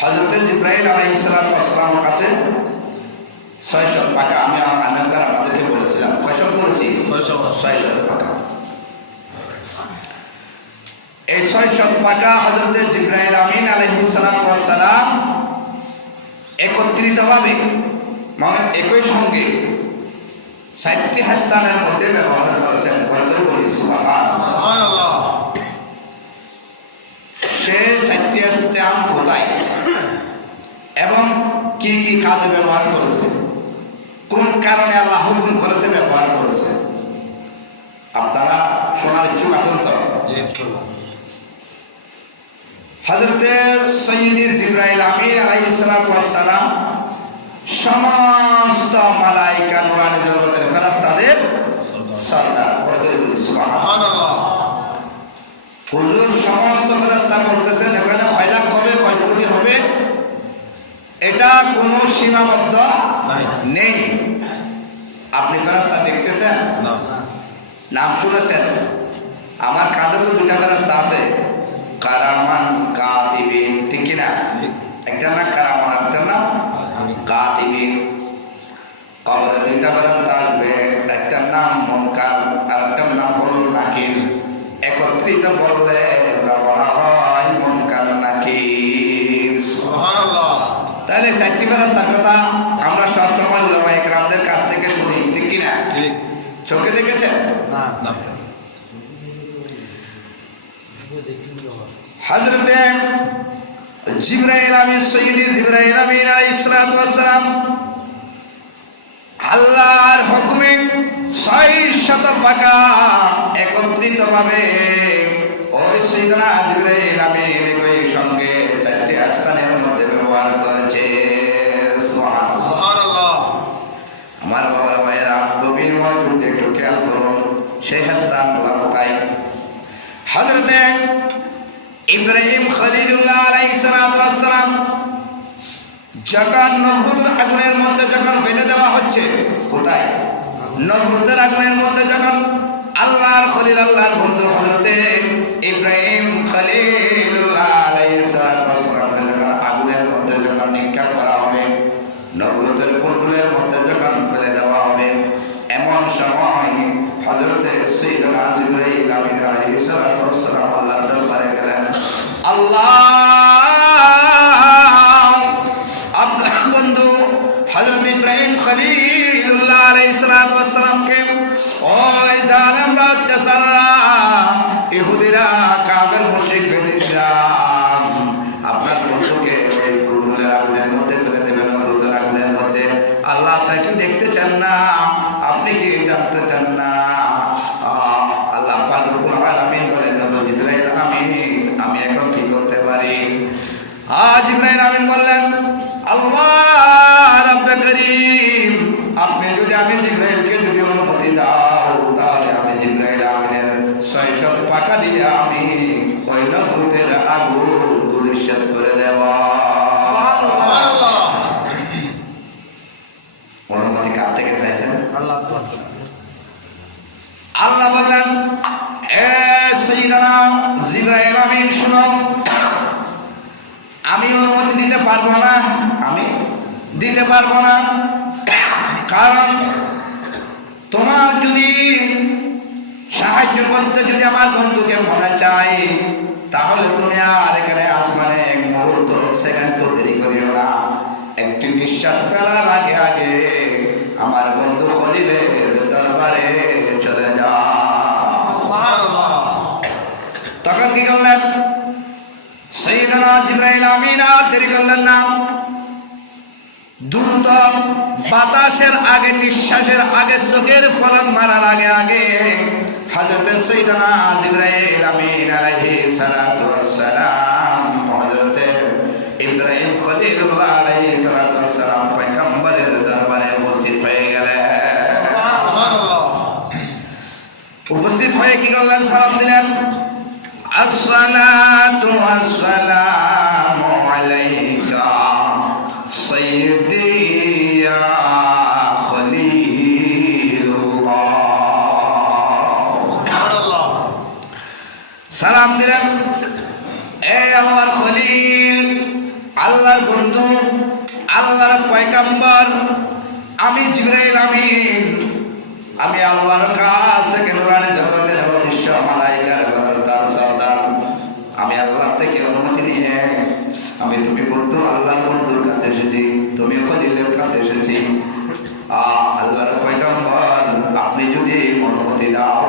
হযরত জিবরাইল আলাইহিস সালামের কাছে 600 পাকা। আমি একবার আপনাদেরকে বলেছিলাম, কয়শত বলেছি? 600 পাকা। এই 600 পাকা হযরত জিবরাইল আমিন আলাইহিস সালাম একত্রিতভাবে মানে একই সঙ্গে 4টি স্থানের মধ্যে ব্যবহার করেছেন। করে বলি সুবহানাল্লাহ। সে 4টি স্থান কোথায় এবং কি কি কাজে ব্যবহার করেছে, কোন কারণে আল্লাহ হুকুম করেছে ব্যবহার করেছে, আপনারা শোনার ইচ্ছুক আছেন তো? হযরতে সৈয়দি জিবরাইল আমিন আলাইহিস সালাম সমস্ত মালায়েকা নূরানী জগতের ফেরেশতাদের সর্দার। করে বলি সুবহানাল্লাহ। হুজুর সমস্ত ফেরেশতা বলতেছেন এখানে কয় লাখ হবে, কয় কোটি হবে, এটা কোনো সীমাবদ্ধ নেই। আপনি ফেরেশতা দেখতেছেন, নাম শুনেছেন? আমার কাঁধে তো 2টা ফেরেশতা আছে, কারামান কাতিবিন, ঠিক কিনা? একটা না কারামান, একটা না কাতিবিন। কবরে 2টা ফেরেশতা আসবে, একটার নাম মুনকার আর একটার নাম হলো নাকির। একত্রিত বললে বলা হয় মুনকার নাকির। সুবহানাল্লাহ। তাহলে 4টি ফেরেশতার কথা আমরা সব সময় উলামায়ে কেরামদের কাছ থেকে শুনি, ঠিক কিনা? ঠিক। চোখে দেখেছেন? না না। হযরতে জিবরাইল আমিন সৈয়দি জিবরাইল আমিন আলাইহিস সালাম আল্লাহর হুকুমে 600 পাকা একত্রিতভাবে ওই সাইয়েদনা জিবরাইল আমিন একই সঙ্গে 4টি স্থানের মধ্যে ব্যবহার করেছে। সুবহানাল্লাহ। আমার বাবার ভাইয়েরা গভীর মনোযোগ দিয়ে একটু খেয়াল করুন, সেই স্থানগুলো কোথায়? হযরতে ইব্রাহিম খলিলুল্লাহ আলাইহিস সালাম যখন নমরুদের আগুনের মধ্যে যখন ফেলে দেওয়া হচ্ছে, কোথায়? নমরুদের আগুনের মধ্যে যখন আল্লাহর খলিল আল্লাহর বন্ধু হযরতে ইব্রাহিম খলিলুল্লাহ আলাইহিস সালাম যখন আগুনের মধ্যে যখন নিক্ষেপ করা হবে, নমরুদের কুণ্ডুলের মধ্যে যখন ফেলে দেওয়া হবে, এমন সময় হযরতে সাইয়েদনা জিবরাইল আমিন আলাইহিস সালাম আল্লাহর দরবারে গেলেন। আল্লাহ, আপনার বন্ধু হযরত ইব্রাহিম খলিলুল্লাহ আলাইহিস সালামকে ওই জালেমরা, অত্যাচারীরা, ইহুদিরা, কাফের মুশরিক বেদিনরা আপনার বন্ধুকে ওই কুণ্ডুলের আগুনের মধ্যে ফেলে দেবেন, নমরুদের আগুনের মধ্যে। আল্লাহ আপনি কি দেখতে চান না? আপনি কি জানতে চান না? আল্লাহ পাক রব্বুল আলামিন বলেন, নবী জিবরাইল আমিন আমি এখন কি করতে পারি? জিবরাইল আমিন বললেন, আল্লাহ রাব্বে করিম, আপনি যদি আমি জিবরাইলকে যদি অনুমতি দাও তাহলে আমি জিবরাইল আমিনের 600 পাকা দিয়ে আমি ওই নমরুদের আগুন ধূলিসাৎ করে দেব। সুবহানাল্লাহ। অনুমতি কার থেকে চাইছেন? আল্লাহ। আল্লাহ বললেন, এ সাইয়েদনা জিবরাইল আমিন শুনো, আমি অনুমতি দিতে পারবো না, আমি দিতে পারবো না। কারণ তোমার যদি সাহায্য করতে যদি আমার বন্ধুকে মনে চাই, তাহলে তুমি আর এখানে আসমানে 1 মুহূর্ত সেকেন্ড দেরি করিও না। একটি নিঃশ্বাস ফেলার আগে আগে আমার বন্ধু খলিলের দরবারে চলে যাও। সুবহানাল্লাহ। তখন কি করলেন সাইয়েদনা জিবরাইল আমিন? আর দেরি করলেন না, দ্রুত বাতাসের আগে, নিঃশ্বাসের আগে, চোখের পলক মারার আগে আগে হযরত সাইয়েদনা জিবরাইল আমিন আলাইহিস সালাম হযরত ইব্রাহিম খলিলুল্লাহ আলাইহিস সালাম পয়গম্বরের দরবারে উপস্থিত হয়ে গেলেন। সুবহানাল্লাহ। উপস্থিত হয়ে কি করলেন? সালাম দিলেন, আসসালাতু ওয়াসসালামু আলাইকা সাইয়্যিদি ইয়া খলিলুল্লাহ। সুবহানাল্লাহ। সালাম দিলেন, এ আল্লাহর খলিল, আল্লাহ আল্লাহর বন্ধু, আল্লাহর পয়গম্বর, আমি জিবরাইল আমিন, আমি আল্লাহর কাছ থেকে নূরানি জগতের অদৃশ্য মালাইকার ফেরেশতার সরদার, আমি আল্লাহ থেকে অনুমতি নিয়ে আমি তুমি বন্ধু আল্লাহর বন্ধুর কাছে এসেছি, তুমি খলিলের কাছে এসেছি। আল্লাহর পয়গম্বর, আপনি যদি অনুমতি দাও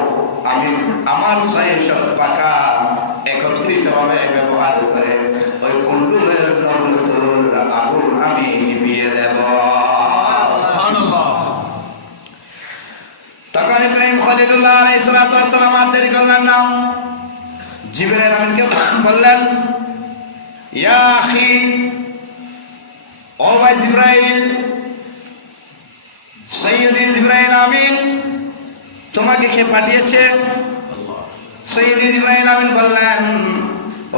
আমি আমার 600 পাকা একত্রিতভাবে ব্যবহার করে ওই কুণ্ডুলের নবরতর আগুন আমি নিভিয়ে দেব। তখন ইব্রাহিম খলিলুল্লাহ আলাইহিস সালাতু ওয়াস সালাম আর দেরি করলেন না, জিবরাইল আমিনকে বললেন, ইয়া আখি, ও ভাই জিবরাইল, সৈয়দি জিবরাইল আমিন তোমাকে কে পাঠিয়েছে? সৈয়দি জিবরাইল আমিন বললেন,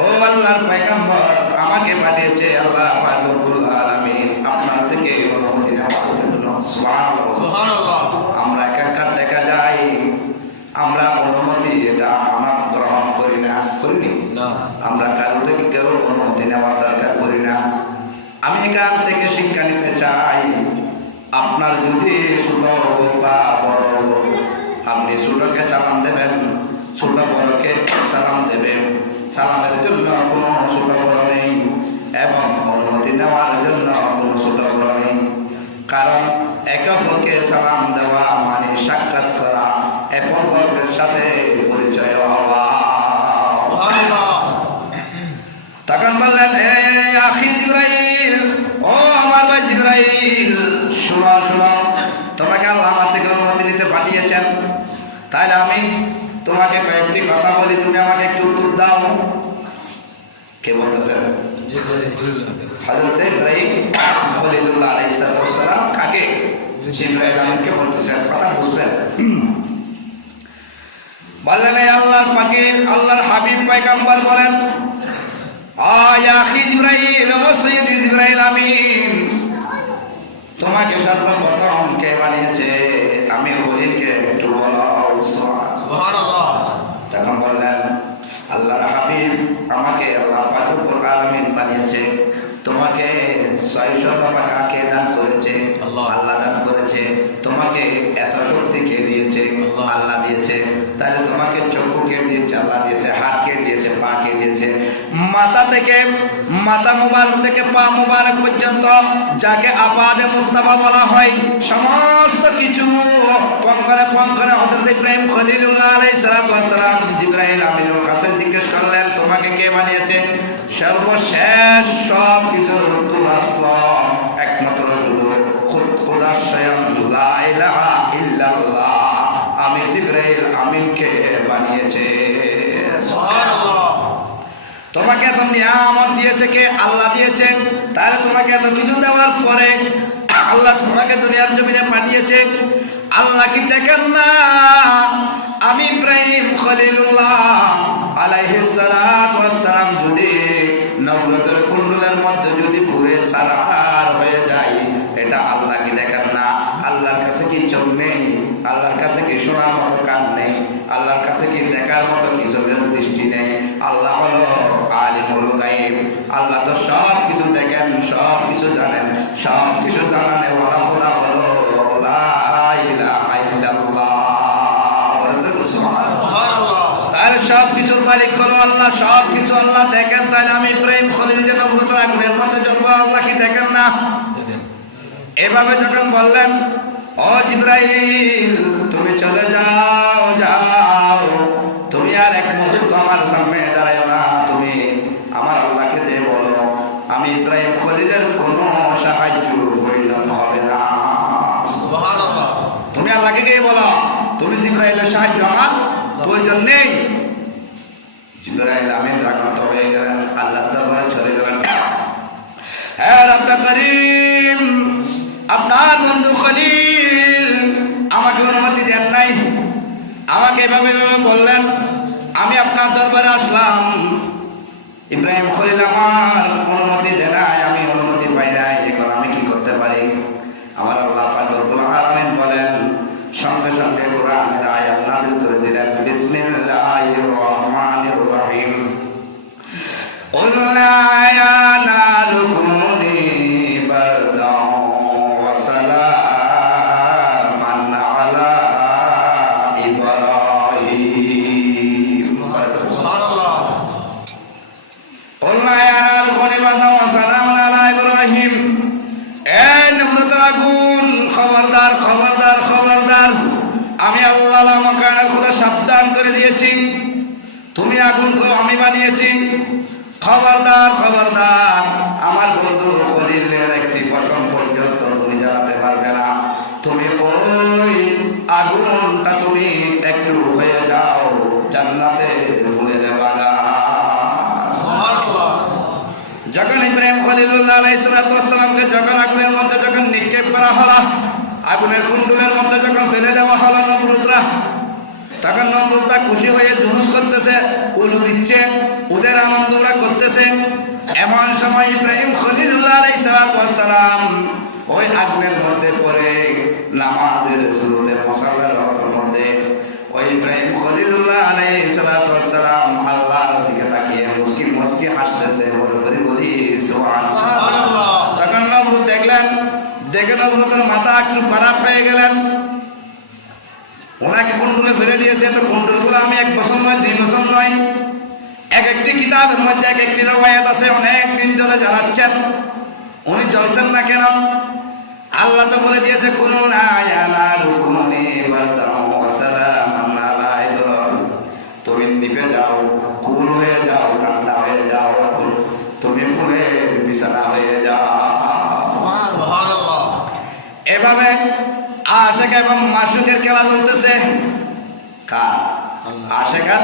ও আল্লাহর পয়গম্বর, আমাকে পাঠিয়েছে আল্লাহ পাক রব্বুল আলামিন আপনার থেকে অনুমতি নেওয়ার জন্য। সুবহানাল্লাহ। আমরা একাকার দেখা যায় আমরা অনুমতি এটা আমরা গ্রহণ করি না, করিনি না, আমরা কারো থেকে কেউ অনুমতি নেওয়ার দরকার করি না। আমি এখান থেকে শিক্ষা নিতে চাই, আপনার যদি ছোট বা বড়, আপনি ছোটকে সালাম দেবেন, ছোট বড়কে সালাম দেবেন, সালামের জন্য কোনো ছোট বড় নেই এবং অনুমতি নেওয়ার জন্য কোনো ছোট বড় নেই। কারণ একে অপরকে সালাম দেওয়া মানে সাক্ষাৎ করা, একে অপরের সাথে পরিচয় হওয়া। তখন বললেন, এই আখি জিবরাইল, ও আমার ভাই জিবরাইল, শোনো শোনো, তোমাকে আল্লাহ আমার থেকে অনুমতি নিতে পাঠিয়েছেন, তাহলে আমি তোমাকে কয়েকটি কথা বলি, তুমি আমাকে একটু উত্তর দাও। কে বলতেছেন? হযরত ইব্রাহিম খলিলুল্লাহ আলাইহিস সালাম কাকে? জিবরাইল আমিনকে বলতেছেন, কথা বুঝবেন। বললেন, এই আল্লাহর পাকে আল্লাহর হাবিব পয়গম্বর বলেন, ইয়া আখি জিবরাইল, ও সৈয়দি জিবরাইল আমিন, তোমাকে সর্বপ্রথম কে বানিয়েছে? আমি খলিলকে একটু বলো। সুবহানাল্লাহ। তখন বললেন, আল্লাহর হাবিব, আমাকে আল্লাহ পাক রব্বুল আলামিন বানিয়েছে, তোমাকে 600 পাকা কে দান করেছে? আল্লাহ দান করেছে। তোমাকে এত শক্তি কে দিয়েছে? আল্লাহ দিয়েছে। তাহলে তোমাকে চক্ষু কে দিয়েছে? আল্লাহ দিয়েছে। হাত কে দিয়েছে? পা কে দিয়েছে? মাথা থেকে, মাথা মুবারক থেকে পা মুবারক পর্যন্ত যাকে আপাদে মুস্তাফা বলা হয়, সমস্ত কিছু পঙ্করে পঙ্করে হযরত ইব্রাহিম খলিলুল্লাহ আলাইহিস সালাতু ওয়াস সালাম জিবরাইল আমিনের কাছে জিজ্ঞেস করলেন, তোমাকে কে বানিয়েছে? সর্বশেষ সব কিছুর উত্তর আসলো একমাত্র শুধু খোদা স্বয়ং লা ইলাহা ইল্লাল্লাহ, আমি জিবরাইল আমিনকে বানিয়েছে। সুবহানাল্লাহ। তোমাকে এত নিয়ামত দিয়েছে কে? আল্লাহ দিয়েছে। তাহলে তোমাকে এত কিছু দেওয়ার পরে আল্লাহ তোমাকে দুনিয়ার জমিনে পাঠিয়েছে, আল্লাহ কি দেখেন না আমি ইব্রাহিম খলিলুল্লাহ আলাইহিস সালাতু ওয়াস সালাম যদি নবরতের কুণ্ডলের মধ্যে যদি পুরে ছাড়ার হয়ে যায়, এটা আল্লাহ কি দেখেন না? আল্লাহর কাছে কি চোখ নেই? আল্লাহর কাছে কি শোনার মতো কান নেই? আল্লাহর কাছে কি দেখার মতো কি চোখের দৃষ্টি নেই? আল্লাহ হলো আলিমুল গায়ব, আল্লাহ তো সব কিছু দেখেন, সব কিছু জানেন, সব কিছু জানানে ওয়ালা খোদা হলো লা ইলাহা ইল্লাল্লাহ। সুবহানাল্লাহ। তাহলে সব কিছুর মালিক হলো আল্লাহ, সব কিছু আল্লাহ দেখেন। তাহলে আমি ইব্রাহিম খলিল যে নবরতের আগুনের মধ্যে জ্বলবো, আল্লাহ কি দেখেন না? এভাবে যখন বললেন, ও জিবরাইল, তুমি চলে যাও, যাও, তুমি আর এক মুহূর্ত আমার সামনে দাঁড়াও না, তুমি আমার আল্লাহকে যে বলো আমি ইব্রাহিম খলিলের কোনো সাহায্য প্রয়োজন হবে না। সুবহানাল্লাহ। তুমি আল্লাহকে গিয়ে বলো তুমি জিবরাইলের সাহায্য আমার প্রয়োজন নেই। জিবরাইল আমিন রাগান্ত হয়ে গেলেন, আল্লাহর দরবারে চলে গেলেন। হ্যাঁ রব্বে করিম, আপনার বন্ধু খলিল আমাকে অনুমতি দেন নাই, আমাকে এভাবে বললেন, আমি আপনার দরবারে আসলাম, ইব্রাহিম খলিল আমার অনুমতি দেন নাই, আমি অনুমতি পাই নাই, এখন আমি কি করতে পারি? আমার আল্লাহ পাক রব্বুল আলামিন বলেন, সঙ্গে সঙ্গে কোরআনের আয়াত নাযিল করে দিলেন, বিসমিল্লাহির রহমানির রহিম, কুলনা ইয়া নারু কুনি قلنا يا نار كوني بردا وسلاما على إبراهيم নমরুদের আগুন খবরদার খবরদার খবরদার আমি আল্লাহ লামাকানের খোদা সাবধান করে দিয়েছি তুমি আগুন আমি বানিয়েছি খবরদার খবরদার আমার বন্ধু খলিলের একটি ফসল পর্যন্ত তুমি জ্বালাতে পারবে না তুমি ওই আগুনটা তুমি একটু হয়ে যাও জান্নাতে ফুলের বাগান সুবহানাল্লাহ যখন ইব্রাহিম খলিলুল্লাহ আলাইহিস সালাতু ওয়াস সালামকে যখন আগুনের মধ্যে যখন নিক্ষেপ করা হলো আগুনের কুণ্ডলের মধ্যে যখন ফেলে দেওয়া হলো নমরুদরা তখন নমরুদরা খুশি হয়ে জুলুস করতেছে উলু দিচ্ছে ওদের আনন্দ ওরা করতেছে এমন সময় ইব্রাহিম খলিলুল্লাহ আলাইহিস সালাতু ওয়াস সালাম ওই আগুনের মধ্যে পড়ে নামাজের শুরুতে মুসাল্লার মধ্যে ওই ইব্রাহিম খলিলুল্লাহ আলাইহিস সালাতু ওয়াস সালাম আল্লাহর দিকে তাকিয়ে মুস্কি মুস্কি হাসতেছে বলে বলি সুবহানাল্লাহ তখন নমরুদ দেখলেন দেখে নমরুদের মাথা একটু খারাপ হয়ে গেলেন ওনাকে কুণ্ডলে ফেলে দিয়েছে তো কুণ্ডলগুলো আমি 1 বছর নয় 2 বছর নয় এক একটি কিতাবের মধ্যে এক একটি রওয়ায়াত আছে অনেক দিন ধরে জ্বালাচ্ছেন উনি জ্বলছেন না কেন আল্লাহ তো বলে দিয়েছে কুলনা ইয়া নারু কুনি বারদাও ওয়া সালামান আলা ইব্রাহিম তুমি নিভে যাও কুল হয়ে যাও ঠান্ডা হয়ে যাও এখন তুমি ফুলের বিছানা হয়ে যাও সুবহানাল্লাহ এভাবে আশিক এবং মাশুকের খেলা চলতেছে কার আশিক আর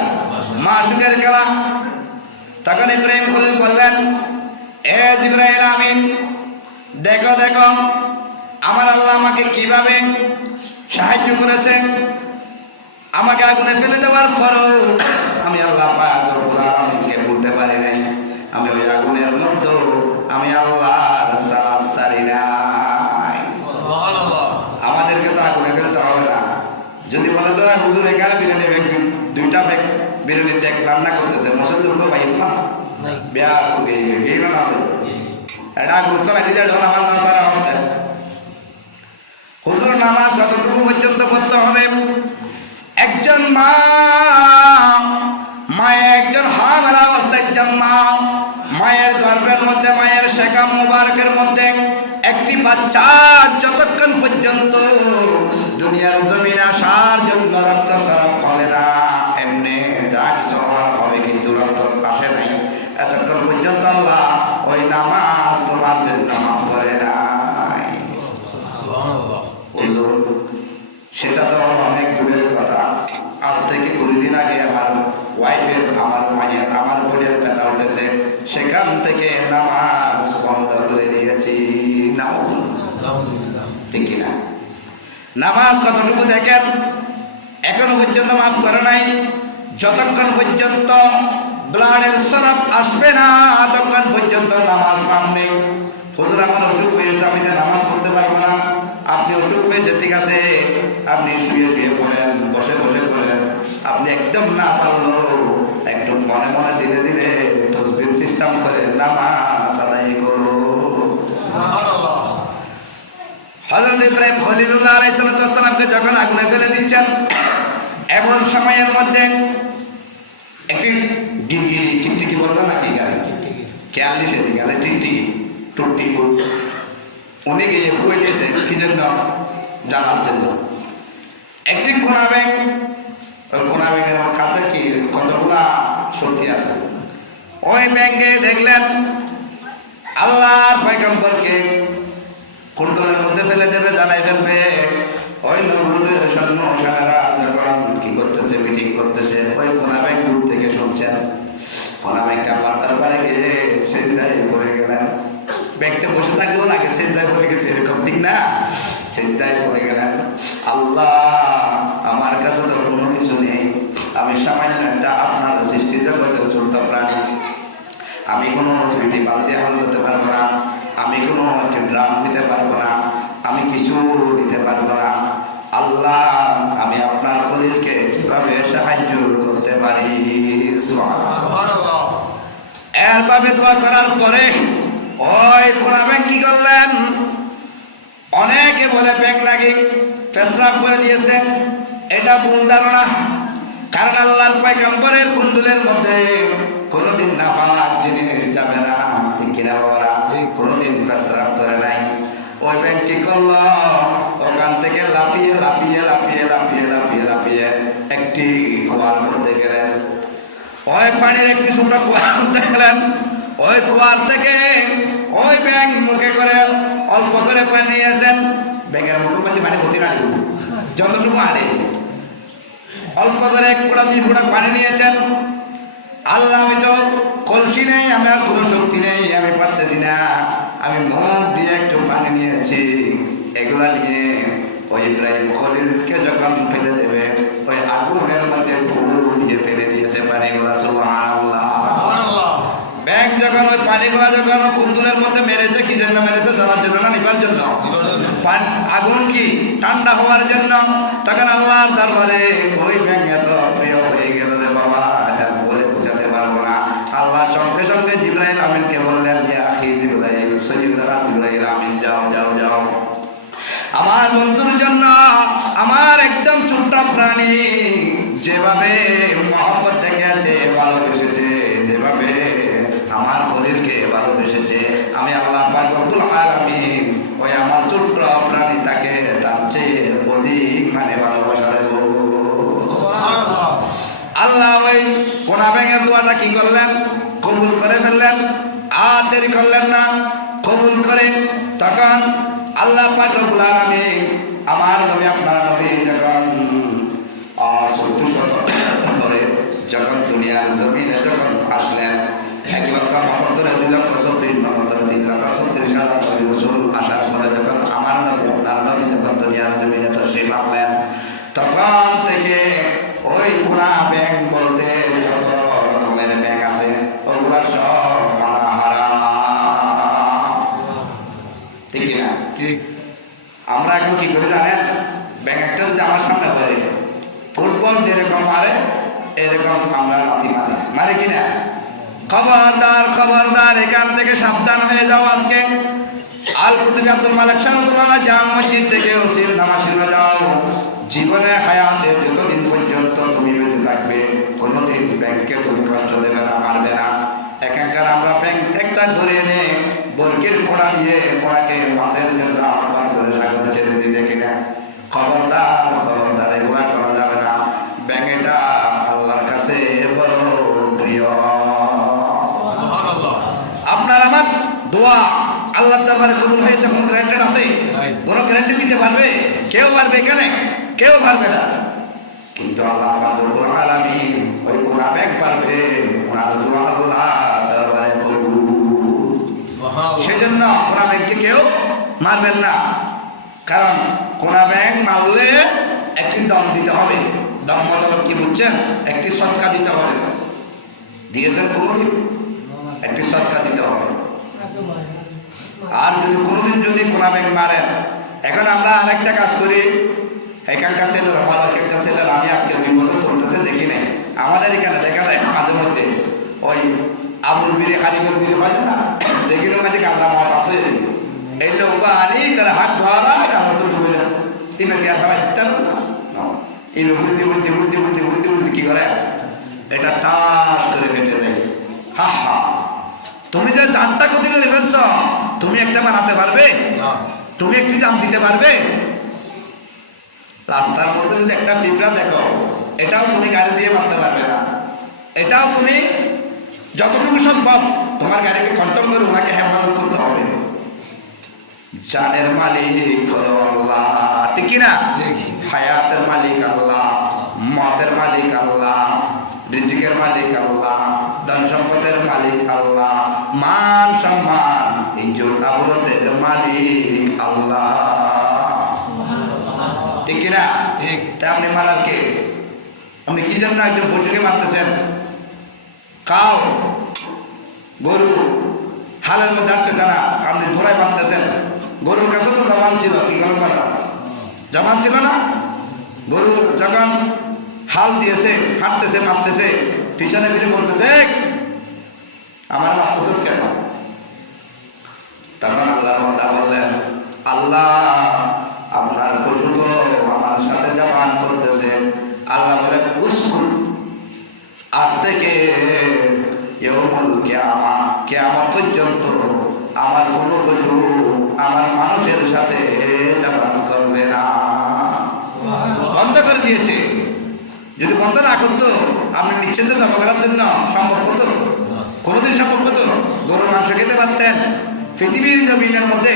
মাশুকের খেলা তখন ইব্রাহিম খলিল বললেন এ জিবরাইল আমিন দেখো দেখো আমার আল্লাহ আমাকে কিভাবে সাহায্য করেছে আমাকে আগুনে ফেলে দেওয়ার পরও আমি আল্লাহ পাক রব্বুল আলামিনকে বলতে পারি নাই আমি ওই আগুনের মধ্যে আমি আল্লাহর সালাত সারি নাই সুবহানাল্লাহ আমাদেরকে তো আগুনে ফেলতে হবে না যদি বলে তো হুজুর এখানে বিরিয়ানি ব্যাগ 2টা ব্যাগ বিরিয়ানির ডেক রান্না করতেছে মুসল্লিকে পাইব না নাই বিয়া করে গেল না এটা আগুন চলাই দিয়ে ঢোল আমার না সারা হবে হুজুর নামাজ কতটুকু পর্যন্ত পড়তে হবে একজন মা একজন হামেলা অবস্থায় একজন মা মায়ের গর্ভের মধ্যে মায়ের শেকা মুবারকের মধ্যে একটি বাচ্চা যতক্ষণ পর্যন্ত দুনিয়ার জমিন আসার জন্য রক্তস্রাব হবে না এমনি ডাক জোয়ার হবে কিন্তু রক্ত আসে নাই এতক্ষণ পর্যন্ত আল্লাহ ওই নামাজ তোমার জন্য মাফ করে নাই সুবহানাল্লাহ সেটা তো অনেক দূরের কথা আজ থেকে 20 দিন আগে আমার ওয়াইফের আমার মায়ের আমার বোনের ব্যথা উঠেছে সেখান থেকে নামাজ বন্ধ করে দিয়েছি ঠিক কিনা নামাজ কতটুকু দেখেন এখনো পর্যন্ত মাফ করে নাই যতক্ষণ পর্যন্ত ব্লাডের সরব আসবে না ততক্ষণ পর্যন্ত নামাজ মাফ নেই হুজুর আমার অসুখ হয়েছে আমি নামাজ পড়তে পারবো না আপনি অসুখ হয়েছে ঠিক আছে আপনি শুয়ে শুয়ে পড়েন বসে বসে পড়েন আপনি একদম না পারলো একটু মনে মনে ধীরে ধীরে তসবিহ সিস্টেম করে নামাজ আদায় করো সুবহানাল্লাহ হযরত ইব্রাহিম খলিলুল্লাহ আলাইহিস সালামকে যখন আগুনে ফেলে দিচ্ছেন এমন সময়ের মধ্যে একটি ডিঙ্গি টিকটিকি বলে না নাকি গাড়ি খেয়ালি সেদিকে গেলে টিকটিকি টুকটি উনি গিয়ে ফুয়ে দিয়েছে কি জন্য জানার জন্য একটি কোনা ব্যাংক ওই কোনা ব্যাংকের কাছে কি কতগুলা শক্তি আছে ওই ব্যাংকে দেখলেন আল্লাহর পয়গম্বরকে কুণ্ডলের মধ্যে ফেলে দেবে জ্বালাই ফেলবে ওই নমরুদের সৈন্য সেনারা যখন কি করতেছে মিটিং করতেছে ওই কোনা ব্যাংক দূর থেকে শুনছেন কোনা ব্যাংকে আল্লাহ দরবারে গিয়ে সেজদায় পড়ে গেলেন ব্যাংকতে বসে থাকলেও লাগে সেজদায় পড়ে গেছে এরকম ঠিক না সেজদায় পড়ে গেলেন আল্লাহ আমার কাছে তো কোনো কিছু নেই আমি সামান্য একটা আপনার সৃষ্টি জগতের ছোট্ট প্রাণী আমি কোনো দুইটি বালতি হাল দিতে পারবো না আমি কোনো একটি ড্রাম দিতে পারবো না আমি কিছু দিতে পারবো না আল্লাহ আমি আপনার খলিলকে কিভাবে সাহায্য করতে পারি সুবহানাল্লাহ এরভাবে দোয়া করার পরে ওই কোনা ব্যাংক কি করলেন অনেকে বলে ব্যাংক নাকি পেশরাব করে দিয়েছে এটা ভুল ধারণা কারণ আল্লাহর পয়গম্বরের কুণ্ডলের মধ্যে কোনোদিন নাপাক জিনিস ওই পানির একটি ছোট কুয়া দেখলেন, ওই কুয়ার থেকে ওই ব্যাঙ মুখে করে অল্প করে পানি নিয়েছেন। ব্যাঙের মুখের মধ্যে পানি ভর্তি না, যতটুকু আনে অল্প করে 1 ফোঁটা 2 ফোঁটা পানি নিয়েছেন। আল্লাহ, আমি তো কলসি নেই, আমি আর কোনো শক্তি নেই, আমি পারতেছি না, আমি মুখ দিয়ে একটু পানি নিয়েছি। এগুলা নিয়ে ওই ইব্রাহিম খলিলকে যখন ফেলে দেবে, ওই আগুনের মধ্যে ফুল দিয়ে ফেলে দিয়েছে পানিগুলা। সুবহানাল্লাহ। ব্যাঙ যখন ওই পানিগুলা যখন কুন্দুলের মধ্যে মেরেছে, কি জন্য মেরেছে? জ্বলার জন্য না নিবার জন্য? আগুন কি ঠান্ডা হওয়ার জন্য। তখন আল্লাহর দরবারে ওই ব্যাঙ এত প্রিয় হয়ে গেল রে বাবা, এটা বলে বোঝাতে পারবো না। আল্লাহ সঙ্গে সঙ্গে জিবরাইল আমিনকে বললেন, ইয়া আখি জিবরাইল, সৈয়দনা জিবরাইল আমিন, যাও যাও যাও, আমার বন্ধুর জন্য আমার একদম ছোট্ট প্রাণী যেভাবে মহব্বত দেখিয়েছে, ভালোবেসেছে, যেভাবে আমার খলিলকে ভালোবেসেছে, আমি আল্লাহ পাক রব্বুল আলামিন ওই আমার ছোট্ট প্রাণীটাকে তার চেয়ে অধিক মানে ভালোবাসা দেব। আল্লাহ ওই কোনা ব্যাঙের দোয়াটা কি করলেন? কবুল করে ফেললেন। আর দেরি করলেন না, কবুল করে তখন আল্লাহ পাক রব্বুল আলামিন আমার নবী, আপনার নবী যখন 1400 ধরে যখন দুনিয়ার জমিনে যখন আসলেন, 1,40,2,40,3,34,3,36,000 রাসূল আসার পরে যখন আমার নবী, আপনার নবী যখন দুনিয়ার জমিনে তাশরীফ আনলেন, তখন থেকে ওই কোনা ব্যাঙ বলতে যত রকমের ব্যাঙ আছে ওগুলা সব মারা হারাম। ঠিক কিনা? ঠিক। আমরা এখন কি করে জানেন? ব্যাঙ একটা যদি আমার সামনে ধরে, ফুটবল যেরকম মারে এরকম আমরা লাথি মারি কিনা? খবরদার, খবরদার, এখান থেকে সাবধান হয়ে যাও। আজকে আল কুতুবী আব্দুল মালিক শাহরুল্লাহ জামে মসজিদ থেকে ওসিল নামাশিলে যাও। জীবনে হায়াতে যতদিন পর্যন্ত তুমি বেঁচে থাকবে, কোনোদিন ব্যাংককে তুমি কষ্ট দেবে না, মারবে না। এখানকার আমরা ব্যাংক একটা ধরে এনে বরকির কোড়া দিয়ে কোড়াকে মাছের জন্য আহ্বান করে সাগরে ছেড়ে দিয়ে দেখি না। খবরদার, খবরদার, এগুলা করা যাবে না। ব্যাংকটা আল্লাহর কাছে বড় প্রিয়। আপনার আমার দোয়া আল্লাহর দরবারে কবুল হয়েছে, কোন গ্যারান্টি আছে? কোন গ্যারান্টি দিতে পারবে? কেউ পারবে? এখানে কেউ পারবে না। কিন্তু আল্লাহ পাক রব্বুল আলামিন ওই কোনা ব্যাগ পারবে, ওনার দোয়া আল্লাহ দরবারে কবুল। সেজন্য কোনা ব্যাগকে কেউ মারবেন না, কারণ কোনা ব্যাগ মারলে একটি দম দিতে হবে। দম মতলব কি বুঝছেন? একটি সদকা দিতে হবে। দিয়েছেন কোনদিন? একটি সদকা দিতে হবে। আর যদি কোনোদিন যদি কোনা ব্যাগ মারেন, এখন আমরা আরেকটা কাজ করি, এখানকার ছেলেরা ভালো, এখানকার ছেলেরা আমি আজকে 2 বছর চলতেছে দেখি নাই, আমাদের এখানে দেখা যায় মাঝে মধ্যে ওই আবুল বিড়ি, খালিগুল বিড়ি হয় না, যেগুলোর মধ্যে কাঁচা মত আছে, এই লোক আনি তারা হাত ধরা আমার তো ডুবে না, ইমেতে আর খাবার দিতে পারবো না, ইমে ফুলতে ফুলতে ফুলতে ফুলতে ফুলতে ফুলতে কি করে এটা টাস করে ফেটে যায়। হা হা, তুমি যে জানটা ক্ষতি করে ফেলছ, তুমি একটা বানাতে পারবে? তুমি একটি জান দিতে পারবে? রাস্তার মধ্যে যদি একটা পিঁপড়া দেখো, এটাও তুমি গাড়ি দিয়ে মারতে পারবে না। এটাও তুমি যতটুকু সম্ভব তোমার গাড়িকে কন্ট্রোল করে ওনাকে হেফাজত করতে হবে। জানের মালিক হলো আল্লাহ, ঠিক কিনা? হায়াতের মালিক আল্লাহ, মতের মালিক আল্লাহ, রিজিকের মালিক আল্লাহ, ধন সম্পদের মালিক আল্লাহ, মান সম্মান ইজ্জত আবরতের মালিক আল্লাহ, ঠিক কিনা? তা আপনি মারার কে? আপনি কি জন্য একজন পশুকে মারতেছেন? কাউ গরু হালের মধ্যে হাঁটতেছে না, আপনি ধরাই মারতেছেন। গরুর কাছে তো জবান ছিল, কি গরু মারা জবান ছিল না? গরু যখন হাল দিয়েছে, হাঁটতেছে, মারতেছে, পিছনে ফিরে বলতেছে আমার মারতেছিস কেন? তখন আল্লাহর বান্দা বললেন, আল্লাহ আপনার পশু তো আমার সাথে জবান করতেছে। আল্লাহ বলেন, উস্কুত, আজ থেকে ইয়াউমুল কিয়ামা, কিয়ামত পর্যন্ত আমার কোনো পশু আমার মানুষের সাথে জবান করবে না। বন্ধ করে দিয়েছে। যদি বন্ধ না করতো আপনি নিচ্ছেন তো জমা করার জন্য? সম্ভব হতো? কোনোদিন সম্ভব হতো? গরুর মাংস খেতে পারতেন? পৃথিবীর জমিনের মধ্যে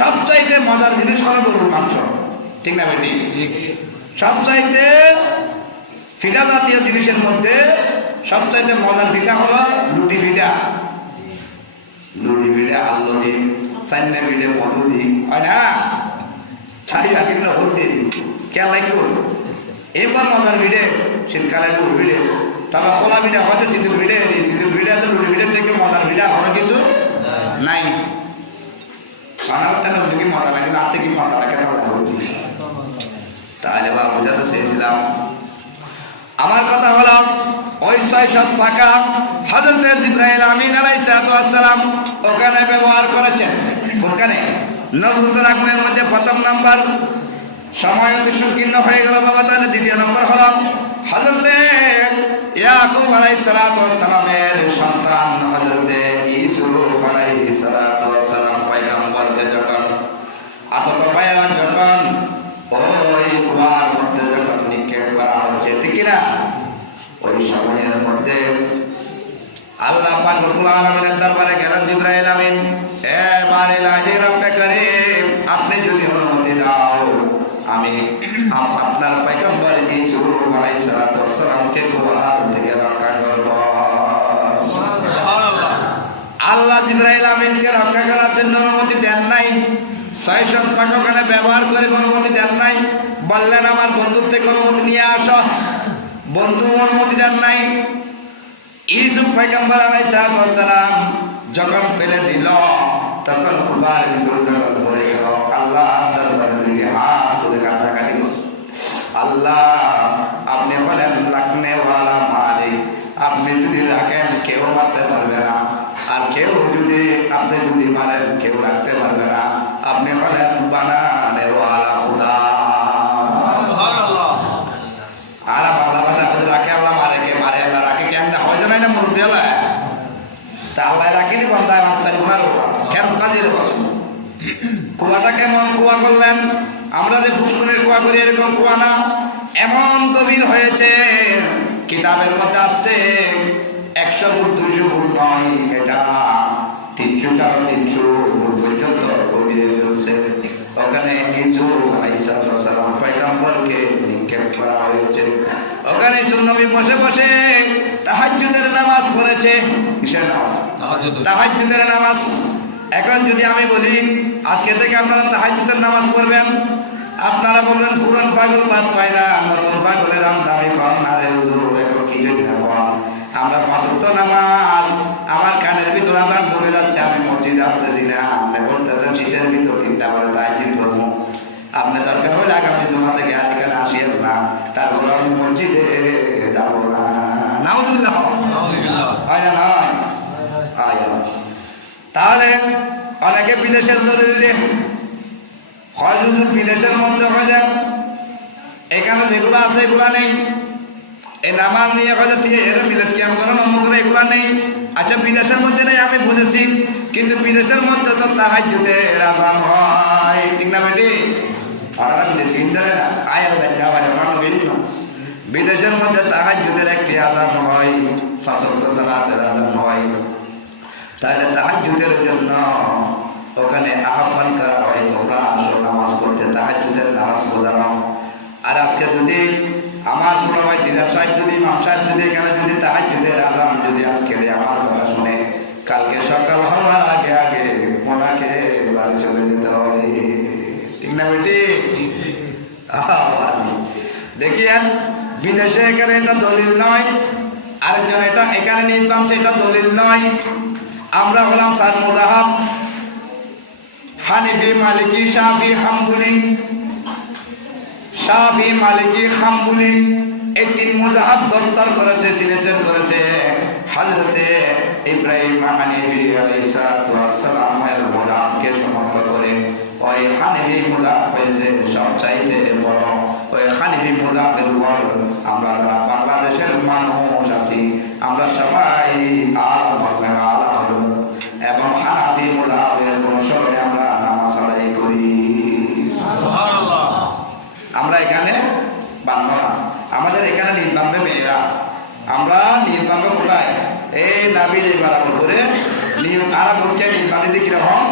সবচাইতে মজার জিনিস হলো গরুর মাংস, ঠিক না বেটি? সবচাইতে ফিটা জাতীয় জিনিসের মধ্যে সবচাইতে মজার ফিটা হলো লুটি ফিটা। লুটি ফিটে আল্লো দিই, সান্না ফিটে মধু দিই, হয় না? ছাই বাকি হদ দিয়ে দিই, কে লাগবে? এবার মজার ভিড়ে শীতকালে লুট ভিড়ে, তবে খোলা ভিড়ে হয়তো শীতের ভিড়ে দিই। শীতের ভিড়ে তো লুটি ভিড়ের থেকে মজার ভিড়ে কোনো কিছু নাই। বানাবার তেন কি মজা লাগে না, কি মজা লাগে তাহলে বা বোঝাতে চেয়েছিলাম। আমার কথা হলো ওই 600 টাকা হযরত জিবরাইল আমিন আলাইহিস সালাম ওখানে ব্যবহার করেছেন। কোনখানে? নবুয়তের আগুনের মধ্যে প্রথম নাম্বার। সময় অতি সংকীর্ণ হয়ে গেল বাবা। তাহলে দ্বিতীয় নম্বর হলো হযরত ইয়াকুব আলাইহিস সালামের সন্তান হযরত ইউসুফ আলাইহিস সালাম পয়গম্বরকে যখন আতত পায়রা যখন ওই কুয়ার মধ্যে যখন নিক্ষেপ করা হচ্ছে, ঠিক না? ওই সময়ের মধ্যে আল্লাহ পাক রব্বুল আলামিনের দরবারে গেলেন জিবরাইল আমিন, এবার ইলাহি রব্বে করিম, আপনি যদি অনুমতি দাও আমি আপনার পয়গম্বর ইউসুফ আলাইহিস সালামকে কুয়ার থেকে রক্ষা করব। সুবহানাল্লাহ। আল্লাহ জিবরাইল আমিনকে রক্ষা করার জন্য অনুমতি দেন নাই। 600 টাকা ওখানে ব্যবহার করে অনুমতি দেন নাই। বললেন আমার বন্ধুর থেকে অনুমতি নিয়ে আসো। বন্ধু অনুমতি দেন নাই। ইউসুফ পয়গম্বর আলাইহিস সালাম যখন ফেলে দিল তখন কুফার ভিতরে যখন পড়ে গেল, আল্লাহ দরবারে দুইটি হাত তুলে কাটাকাটি করল। আল্লাহ আপনি হলেন রাখনেওয়ালা মালিক, আপনি যদি রাখেন কেউ মারতে পারবে না, আর কেউ যদি আপনি যদি মারেন কেউ রাখতে পারবে না। আপনি হলেন বানানেওয়ালা খুদা। সুবহানাল্লাহ। আর বাংলা ভাষা আমাদের রাখে আল্লাহ, মারে কে? মারে আল্লাহ, রাখে কেন? হয়তো নাই না মুরব্বিয়ালা তা আল্লাহ রাখিনি বন্ধায় মারতার গুনার কেন কাজের বসুন। কুয়াটা কেমন কুয়া করলেন? আমরা যে ফুসকুনের কুয়া করি এরকম কুয়া না, এমন গভীর হয়েছে। কিতাবের মধ্যে আসছে 100 ফুট 200 ফুট নয়, এটা 300 350 ফুট পর্যন্ত গভীরে চলছে। ওখানে ইউসুফ আলাইহিস সালাম পয়গম্বরকে নিক্ষেপ করা হয়েছে। ওখানে নবী বসে বসে তাহাজ্জুদের নামাজ পড়েছে। কিসের নামাজ? তাহাজ্জুদের নামাজ। এখন যদি আমি বলি আজকে থেকে আপনারা তাহাজ্জুদের নামাজ পড়বেন, আপনারা বলবেন পুরান পাগল বাদ পায় না, নতুন পাগলের দামি কম না রে হুজুর, এখন কি জন্য কম? আমরা 5 ওয়াক্ত নামাজ আমার কানের ভিতরে আজান ঢুকে যাচ্ছে, আমি মসজিদ আসতেছি না। আপনি বলতেছেন শীতের ভিতর 3টা করে তাহাজ্জুদ পড়বো। আপনি দরকার হলে আগামী জুমা থেকে আর এখানে আসিয়েন না, তারপর আমি মসজিদে যাব না। নাউযুবিল্লাহ। হয় না? নয়। তাহলে অনেকে বিদেশের দলিল দিয়ে হয় হুজুর বিদেশের মধ্যে হয়ে যায়, এখানে যেগুলো আছে এগুলো নেই। এই নামাজ নিয়ে হয়ে থেকে এর মিলাদ কিয়াম করেন অন্য করে এগুলো নেই। আচ্ছা বিদেশের মধ্যে নেই আমি বুঝেছি, কিন্তু বিদেশের মধ্যে তো তাহাজ্জুদের আযান হয়, ঠিক না বেটি? আপনারা বিদেশ কিনতে না আয়ের দেখা হয় অন্য বিভিন্ন বিদেশের মধ্যে তাহাজ্জুদের একটি আযান হয়, 5 ওয়াক্ত সালাতের আযান হয়। তাহলে তাহাজ্জুদের জন্য ওখানে আহ্বান করা হয়, তোমরা আসো নামাজ পড়তে, তাহাজ্জুদের নামাজ পড়ানো। আর আজকে যদি আমার ছোট ভাই দিদার সাহেব যদি ইমাম সাহেব যদি এখানে যদি তাহাজ্জুদের আযান যদি আজকে আমার কথা শুনে, কালকে সকাল হওয়ার আগে আগে ওনাকে বাড়ি চলে যেতে হবে, ঠিক না বেটি? দেখিয়েন বিদেশে এখানে এটা দলিল নয়, আরেকজন এটা এখানে নিজ বানছে, এটা দলিল নয়। আমরা হলাম 4 মুযাহাব, হানিফি, মালিকি, শাফি, হাম্বলি। শাফি, মালিকি, হাম্বলি এই 3 মুযাহাব দস্তর করেছে, সিলেকশন করেছে হযরতে ইব্রাহিম হানিফি আলাইহিস সালামের মুযাহাবকে সমর্থ করে। ওই হানিফি মুযাহাব হয়েছে সবচাইতে বড়। ওই হানিফি মুযাহাবের উপর আমরা যারা বাংলাদেশের মানুষ আছি আমরা সবাই আলা মুসলিম আলা হযরত এবং হানাফি মুযাহাবের অনুসরণে আমরা নামাজ আদায় করি। সুবহানাল্লাহ। আমরা এখানে বানবো না, আমাদের এখানে নিজ বানবে মেয়েরা, আমরা নির্মাণ কোথায়? এই নাবির এই বরাবর করে আরামতকে নির্মাণ দিতে কিরকম